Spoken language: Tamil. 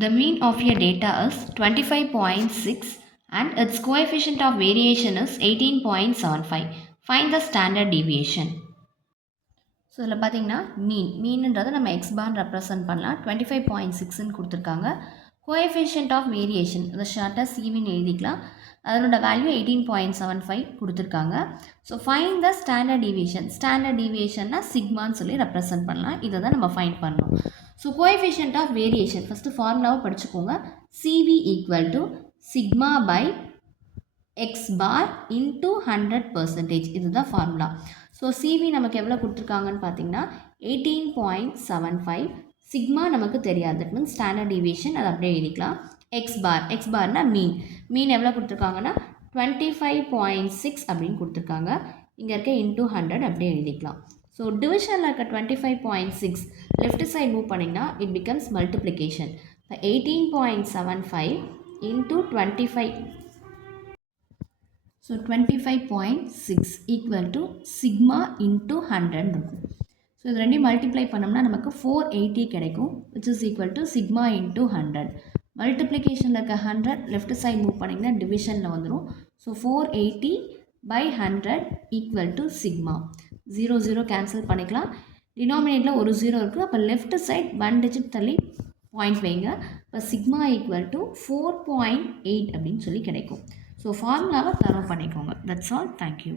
The mean of your data is 25.6 and its coefficient of variation is 18.75. Find the standard deviation. So இதில் பார்த்தீங்கன்னா மீன்ன்றதை நம்ம எக்ஸ் பார் ரெப்ரசன்ட் பண்ணலாம். 25.6ன்னு கொடுத்துருக்காங்க. கோஎஃபிஷியன்ட் ஆஃப் வேரியேஷன் அதை ஷார்ட்டாக சிவின்னு எழுதிக்கலாம். அதனோட வேல்யூ 18.75 கொடுத்துருக்காங்க. So find the standard deviation. Standard டீவியேஷன்னா சிக்மான்னு சொல்லி ரெப்ரசன்ட் பண்ணலாம். இதை தான் நம்ம ஃபைண்ட் பண்ணணும். So coefficient of variation first ஃபார்முலாவை படிச்சுக்கோங்க. CV equal to sigma by X bar into 100%. இதுதான் ஃபார்முலா. ஸோ சிவி நமக்கு எவ்வளோ கொடுத்துருக்காங்கன்னு பார்த்தீங்கன்னா 18.75. சிக்மா நமக்கு தெரியாது. தட் மீன்ஸ் ஸ்டாண்டர்ட் டீவியேஷன் அதை அப்படியே எழுதிக்கலாம். எக்ஸ் பார்னா மீன் எவ்வளோ கொடுத்துருக்காங்கன்னா 25.6 அப்படின்னு கொடுத்துருக்காங்க. இங்கே இருக்க இன்ட்டு 100 அப்படியே எழுதிக்கலாம். ஸோ டிவிஷனில் இருக்க 25.6 லெஃப்ட் சைட் மூவ் பண்ணிங்கன்னா இட் பிகம்ஸ் மல்டிப்ளிகேஷன். இப்போ 18.75 into 25. So 25.6 equal to sigma into 100 இருக்கும். ஸோ இது ரெண்டையும் மல்டிப்ளை பண்ணோம்னா நமக்கு 480 கிடைக்கும், which is equal to sigma into 100. மல்டிப்ளிகேஷனில் இருக்க 100 லெஃப்ட் சைட் மூவ் பண்ணிங்கன்னா டிவிஷனில் வந்துடும். So 480 by 100 equal to sigma. 0 cancel பண்ணிக்கலாம். டினாமினேட்டில் ஒரு 0 இருக்குது. அப்போ லெஃப்ட் சைட் 1 டிஜிட் தள்ளி பாயிண்ட் வைங்க. இப்போ சிக்மா ஈக்குவல் டு 4.8 அப்படின்னு சொல்லி கிடைக்கும். ஸோ ஃபார்முலாவை தரவு பண்ணிக்கோங்க. That's all. தேங்க்யூ.